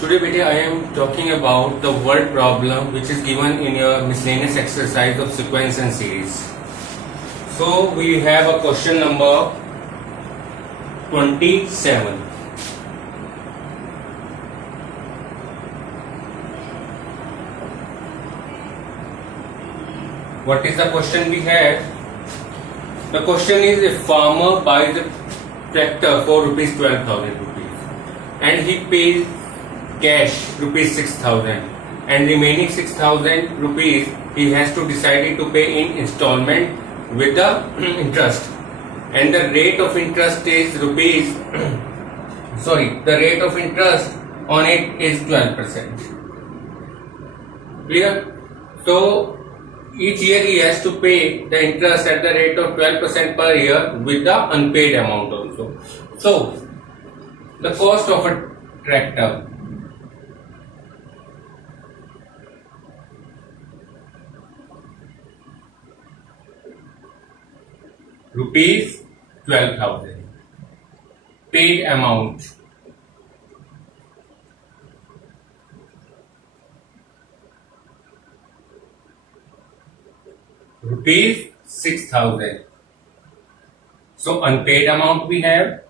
Today beta I am talking about the word problem which is given in your miscellaneous exercise of sequence and series. So we have a question number 27. What is the question we have? The question is, a farmer buys a tractor for rupees 12,000 rupees and he pays cash rupees 6,000 and remaining 6,000 rupees he has to decide to pay in installment with the interest, and the rate of interest is rupees the rate of interest on it is 12%. Clear? So each year he has to pay the interest at the rate of 12% per year with the unpaid amount also. So the cost of a tractor, rupees 12,000. Paid amount, rupees 6,000. So unpaid amount we have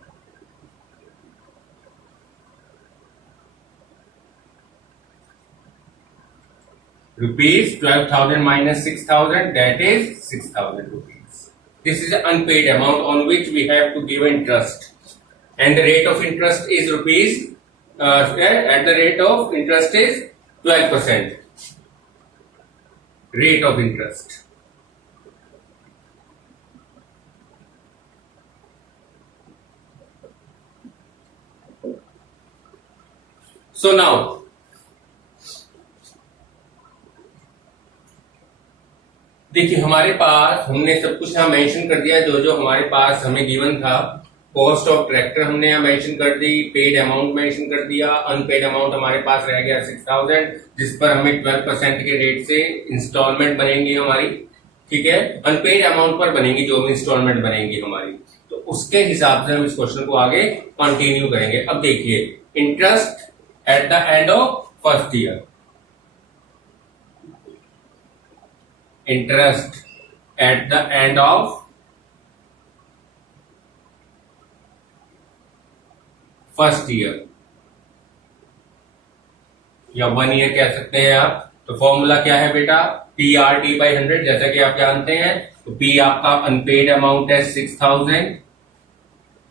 rupees 12,000 minus 6,000, that is 6,000 rupees. This is the unpaid amount on which we have to give interest, and the rate of interest is rupees at the rate of interest is 12%. Rate of interest. So now देखिए, हमारे पास हमने सब कुछ यहाँ mention कर दिया, जो जो हमारे पास हमें गिवन था. कॉस्ट ऑफ ट्रैक्टर हमने यहाँ मेंशन कर दी, पेड अमाउंट मेंशन कर दिया, अनपेड अमाउंट हमारे पास रह गया 6,000, जिस पर हमें 12% के रेट से इंस्टॉलमेंट बनेंगी हमारी. ठीक है, अनपेड अमाउंट पर बनेंगी जो भी इंस्टॉलमेंट बनेंगी हमारी. तो उसके हिसाब से हम इस क्वेश्चन को आगे कंटिन्यू करेंगे. अब देखिए, interest eight the end of first year. Interest at the end of first year या 1 ईयर कह सकते हैं आप. तो फॉर्मूला क्या है बेटा? PRT by 100, जैसा कि आप जानते हैं. तो P आपका अनपेड अमाउंट है 6,000,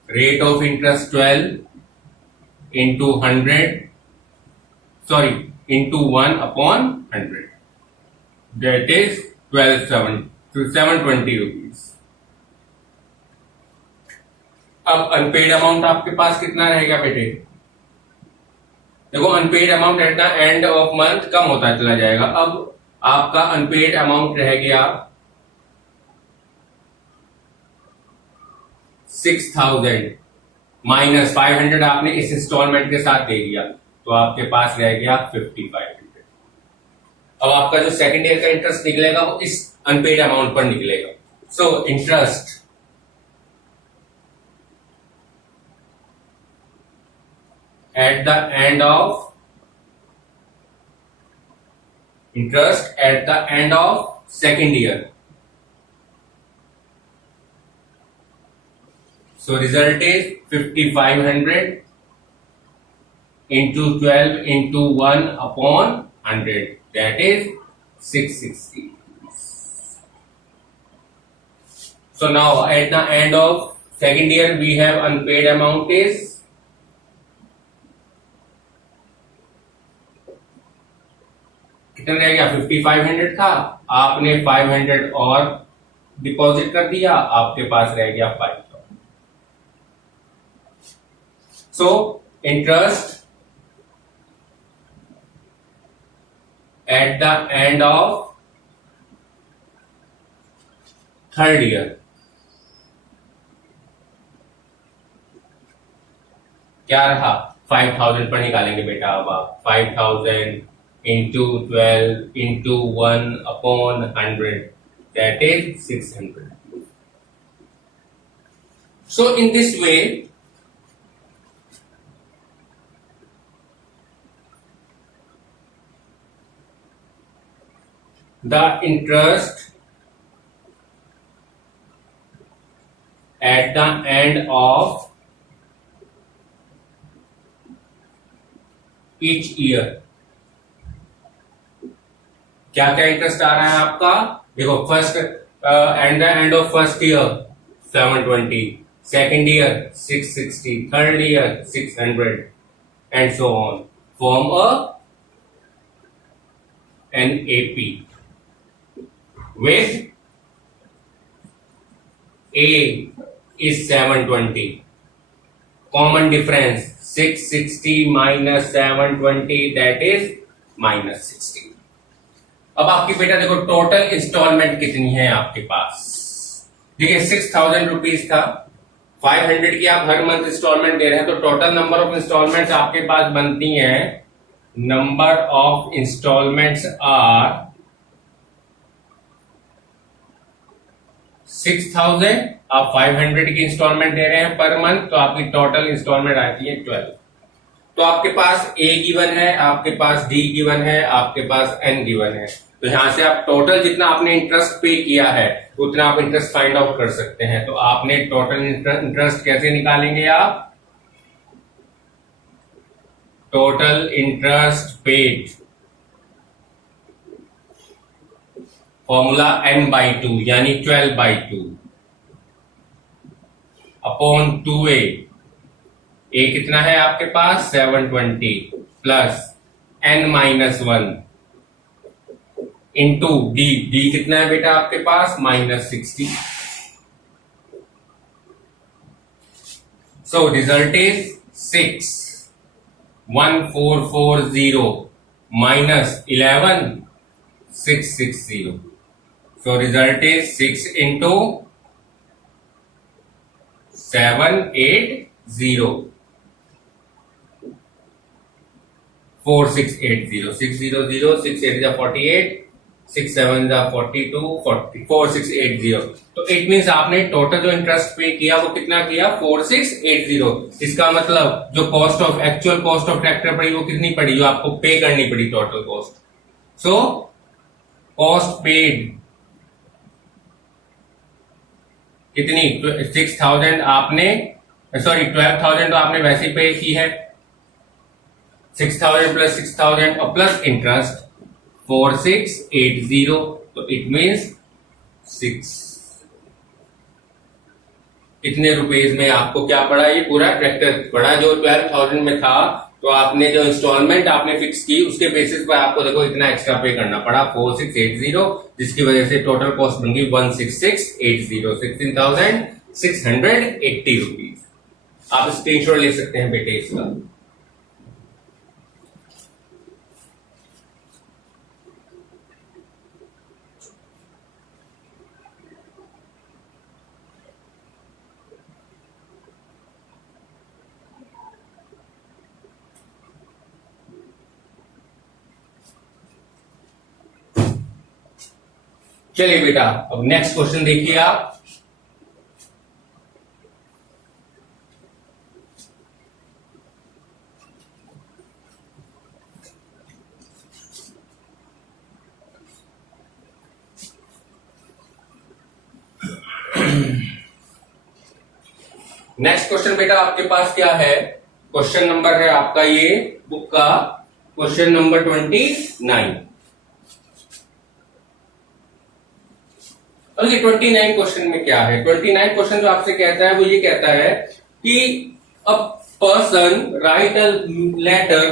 rate of interest 12 into 100 into 1 upon 100, that is 720 rupees. अब अनपेड अमाउंट आपके पास कितना रहेगा बेटे? देखो, unpaid amount at the end of month कम होता चला जाएगा. अब आपका अनपेड अमाउंट रह गया 6,000 माइनस 500 आपने इस इंस्टॉलमेंट के साथ दे दिया, तो आपके पास रह गया 5500. अब आपका जो सेकंड ईयर का इंटरेस्ट निकलेगा वो इस अनपेड अमाउंट पर निकलेगा. So interest eight the end of second year. So result is 5500 into 12 into 1 upon 100, that is 660. So now at the end of second year we have unpaid amount is कितना रह गया? 5500 था, आपने 500 और deposit कर दिया, आपके पास रह गया 5,000. So interest at the end of third year क्या रहा? 5,000 पर निकालेंगे बेटा. अब आप 5,000 into 12 into 1 upon 100, that is 600. So in this way the interest at the end of each year। क्या क्या इंटरेस्ट आ रहा है आपका? देखो, first at the end of first year 720, second year 660, third year 600 and so on. Form an AP with A is 720. Common difference 660 minus 720, that is minus 60। अब आपकी बेटा देखो टोटल इंस्टॉलमेंट कितनी है आपके पास। देखिए 6000 रुपीज था, 500 की आप हर मंथ इंस्टॉलमेंट दे रहे हैं, तो टोटल नंबर ऑफ इंस्टॉलमेंट्स आपके पास बनती हैं, नंबर ऑफ इंस्टॉलमेंट्स आर 6000। आप 500 की इंस्टॉलमेंट दे रहे हैं पर मंथ, तो आपकी टोटल इंस्टॉलमेंट आती है 12। तो आपके पास A गिवन है, आपके पास D गिवन है, आपके पास N गिवन है। तो यहां से आप टोटल जितना आपने इंटरेस्ट पे किया है उतना आप इंटरेस्ट फाइंड आउट कर सकते हैं। तो आपने टोटल इंटरेस्ट कैसे निकालेंगे आप? Total interest paid, formula n/2 यानी 12/2 अपॉन 2A। A कितना है आपके पास? 720 plus n-1 into D। D कितना है बेटा आपके पास? -60। So result is 61440 minus 11 660। So result is 6 into 780 4680 600 680 48 67 42 4680। तो इट मीन्स आपने टोटल जो इंटरेस्ट पे किया वो कितना किया? 4680। इसका मतलब जो cost of actual cost of tractor पड़ी वो कितनी पड़ी, जो आपको पे करनी पड़ी total cost. So cost paid कितनी? 6000 आपने, सॉरी 12000 तो आपने वैसे पे की है, 6000 प्लस 6000 और प्लस इंटरेस्ट 4680। तो इट मीन्स 6 कितने रुपीज में आपको क्या पड़ा? ये पूरा ट्रैक्टर पड़ा जो 12000 में था। तो आपने जो इंस्टॉलमेंट आपने फिक्स की उसके बेसिस पर आपको देखो इतना एक्स्ट्रा पे करना पड़ा 4680, जिसकी वजह से टोटल कॉस्ट बन गई 16680 16680 रुपीज। आप स्क्रीनशॉट ले सकते हैं बेटे इसका। चलिए बेटा अब नेक्स्ट क्वेश्चन देखिए आप। नेक्स्ट क्वेश्चन बेटा आपके पास क्या है? क्वेश्चन नंबर है आपका ये बुक का क्वेश्चन नंबर 29। और ये 29 क्वेश्चन में क्या है? 29 क्वेश्चन जो आपसे कहता है वो ये कहता है कि a person write a letter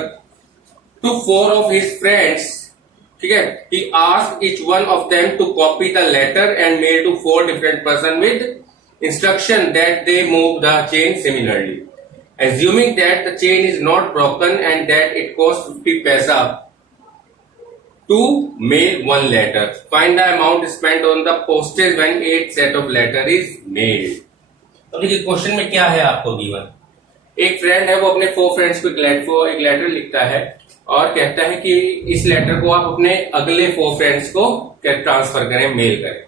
to 4 of his friends, ठीक है, he asked each one of them to copy the letter and mail to 4 different person with instruction that they move the chain similarly, assuming that the chain is not broken and that it costs 50 paisa to mail one letter. Find the amount spent on the postage when 8 set of letter is mailed। तो देखिए question में क्या है आपको given. एक friend है वो अपने 4 फ्रेंड्स को एक लेटर लिखता है और कहता है कि इस लेटर को आप अपने अगले 4 फ्रेंड्स को ट्रांसफर करें, मेल करें।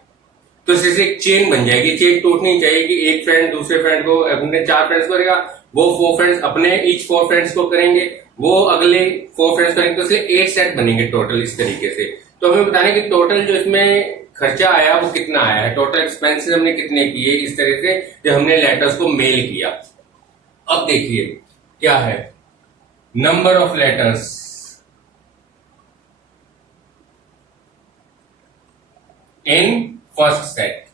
तो इससे एक चेन बन जाएगी। चेन टूटनी चाहिए कि एक फ्रेंड दूसरे फ्रेंड को, अपने 4 फ्रेंड्स को करेगा, वो 4 फ्रेंड्स अपने ईच 4 फ्रेंड्स को करेंगे, वो अगले 4 फ्रेंड्स करेंगे, तो इसलिए 8 सेट बनेंगे टोटल इस तरीके से। तो हमें बताना है कि टोटल जो इसमें खर्चा आया वो कितना आया है, टोटल एक्सपेंसेस हमने कितने किए, इस तरह से जब हमने लेटर्स को मेल किया। अब देखिए क्या है, number of letters in first set,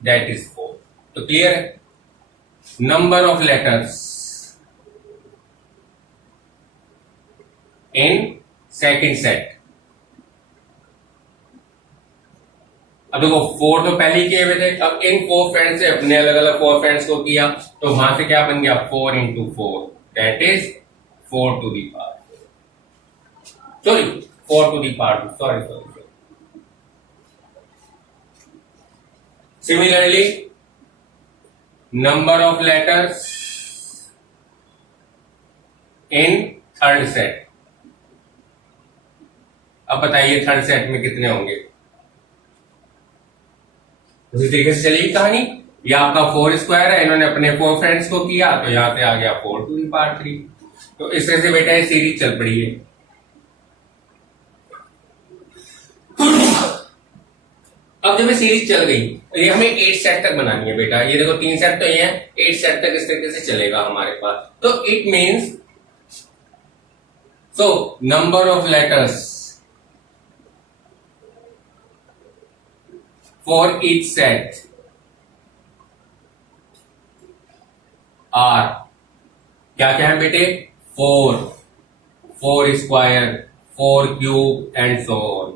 that is 4। तो क्लियर है, number of letters in second set. अब देखो 4 तो पहले ही किए हुए थे, अब इन 4 फ्रेंड्स से अपने अलग अलग 4 फ्रेंड्स को किया, तो वहां से क्या बन गया 4 into 4, that is 4 to the power, sorry 4 to the power 2, sorry. Similarly number of letters in third set. अब बताइए थर्ड सेट में कितने होंगे। उसी तरीके से चलिए कहानी, ये आपका 4 स्क्वायर है, इन्होंने अपने 4 फ्रेंड्स को किया, तो यहां से आ गया 4 to the power 3। तो इस तरह से बेटा ये सीरीज चल पड़ी है। अब जब ये सीरीज चल गई, ये हमें 8 सेट तक बनानी है बेटा। ये देखो 3 सेट तो ये है, 8 सेट तक इस तरीके से चलेगा हमारे पास। तो it means, so number of letters for each set are क्या क्या है बेटे, 4 square, 4 cube and so on,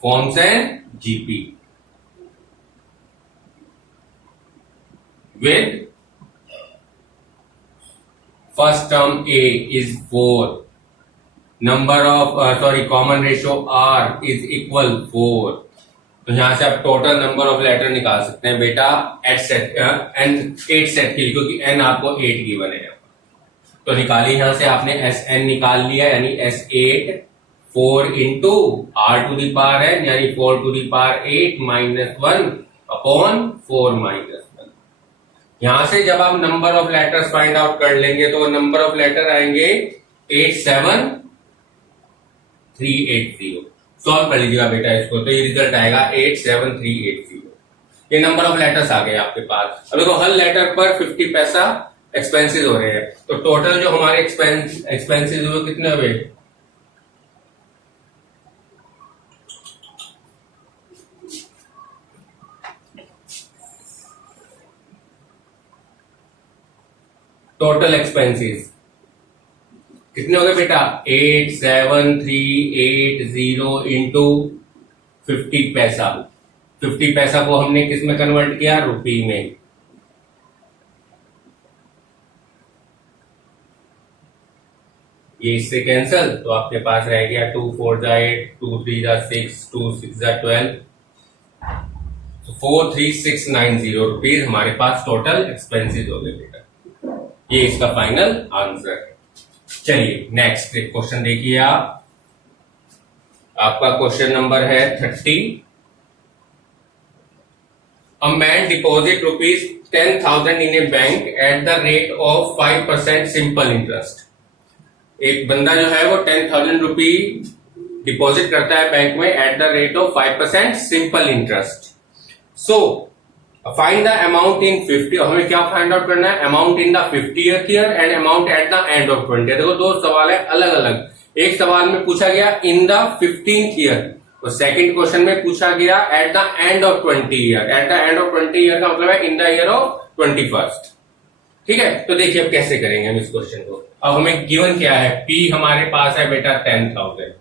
forms an GP with first term A is 4, number of common ratio R is equal 4। तो यहां से आप टोटल नंबर ऑफ लेटर निकाल सकते हैं बेटा एट सेट एन 8 सेट के लिए, क्योंकि एन आपको 8 गिवन है। तो निकालिए यहां से, आपने एस एन निकाल लिया, यानी S8 4 into R to the power n, यानी 4 to the power 8 - 1 अपॉन 4 - 1। यहां से जब आप number of letters find out कर लेंगे तो नंबर ऑफ लेटर आएंगे 87380। सॉल्व कर लीजिएगा बेटा इसको, तो ये रिजल्ट आएगा 87380। ये नंबर ऑफ लेटर्स आ गए आपके पास। अब देखो हर लेटर पर 50 पैसा एक्सपेंसेस हो रहे हैं, तो टोटल जो हमारे एक्सपेंसेस हुए कितने हुए, टोटल एक्सपेंसेस कितने हो गए बेटा 87380 इंटू 50 पैसा। 50 पैसा को हमने किस में कन्वर्ट किया, रुपी में। ये इससे कैंसल, तो आपके पास रह गया 2 4 8, 2 3 6, 2 6 12, तो 43690 रुपीज हमारे पास टोटल एक्सपेंसेस हो गए बेटा। ये इसका फाइनल आंसर है। चलिए नेक्स्ट क्वेश्चन देखिए आप, आपका क्वेश्चन नंबर है 30। A man deposit rupees 10,000 in A bank at the rate of 5% simple interest. एक बंदा जो है वो 10,000 रुपी डिपॉजिट करता है बैंक में at the rate of 5% simple interest. So find the amount in 50, हमें क्या फाइंड आउट करना है, amount in the 50th year and amount at the end of 20। देखो दो सवाल है अलग अलग, एक सवाल में पूछा गया इन द 15th ईयर, और सेकंड क्वेश्चन में पूछा गया eight the end of 20 year. Eight the end of 20 year का मतलब है in the year of 21st। ठीक है, तो देखिए अब कैसे करेंगे हम इस क्वेश्चन को। अब हमें गिवन क्या है, पी हमारे पास है बेटा 10,000,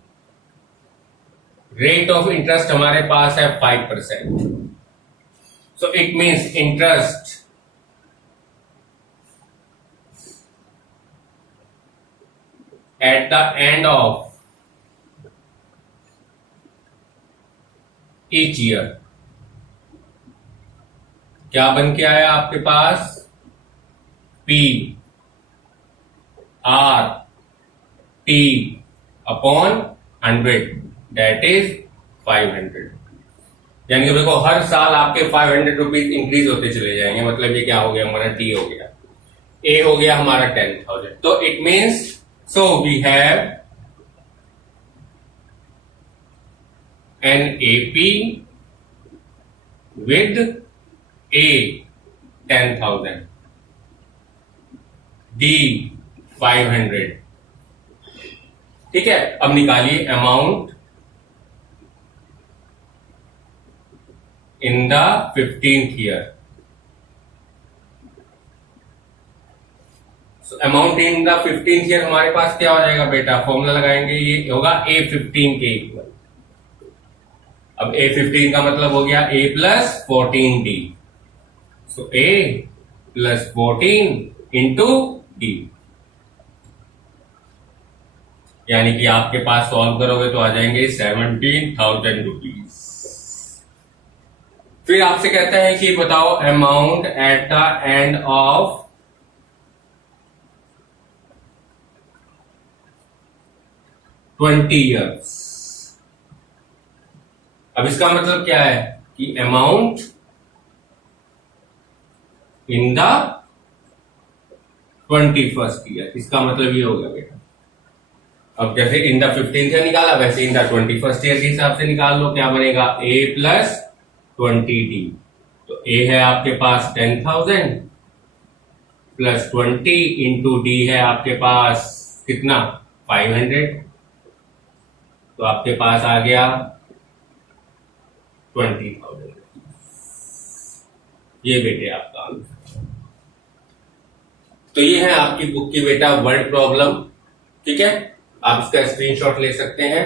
रेट ऑफ इंटरेस्ट हमारे पास है 5%। So it means interest at the end of each year क्या बन के आया आपके पास, P R T upon 100, that is 500। यानी कि देखो हर साल आपके 500 रुपीज इंक्रीज होते चले जाएंगे। मतलब ये क्या हो गया हमारा, टी हो गया, ए हो गया हमारा 10,000। तो it means So we have an AP with A 10,000, D 500। ठीक है, अब निकालिए amount in the 15th year. Amount in the 15th year हमारे पास क्या हो जाएगा बेटा, फॉर्मूला लगाएंगे, ये होगा A15 के इक्वल। अब A15 का मतलब हो गया A plus 14D, so A plus 14 into D, यानी कि आपके पास सॉल्व करोगे तो आ जाएंगे 17,000 रुपीज। फिर आपसे कहते हैं कि बताओ amount at the end of 20 years. अब इसका मतलब क्या है कि amount in the 21st year, इसका मतलब ये हो गया बेटा। अब जैसे इन द 15th ईयर निकाला, वैसे इन द 21st ईयर के हिसाब से निकाल लो, क्या बनेगा A प्लस 20D। तो A है आपके पास 10,000 प्लस 20 इंटू D है आपके पास कितना 500, तो आपके पास आ गया 20,000। ये बेटे आपका आंसर। तो ये है आपकी बुक की बेटा वर्ड प्रॉब्लम। ठीक है, आप इसका स्क्रीनशॉट ले सकते हैं।